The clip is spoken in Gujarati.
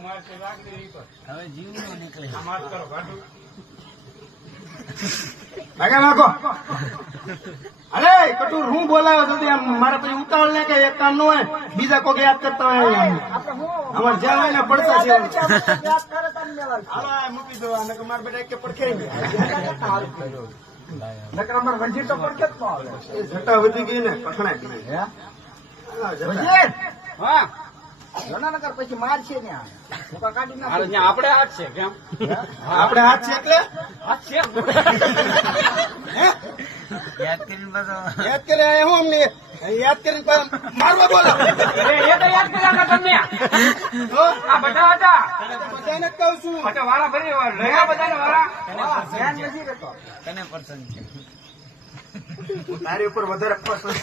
હવે જીવ નો નીકળે. ભાગ્યા નાખો. અરે કટુર હું બોલાવ્યો છું ત્યાં મારે પછી ઉતાવળ ને કે એક કામ ન હોય બીજા કોઈ યાદ કરતા હોય અમારે જ્યાં હોય ને પડતા છે હાલો આ મૂકી દો અને મારા બેટા એક પડખે જટા વધી ગઈ ને પખણાઈ ગઈ. હા જુનાનગર પછી માર છે ને કાઢી નાખ. આપણે હાથ છે કેમ? આપણે હાથ છે એટલે હાથ છે. યાદ કરીને બધો યાદ કરે હું અમને યાદ કરીને મારવા બોલો એ તો યાદ કર્યા તમે. આ બધા હતા બધાને જ કહું છું. બધા વાળા ભરી રહ્યા બધાને વાળા. ધ્યાન નથી રહેતો. તને પસંદ છે. તારી ઉપર વધારે પસંદ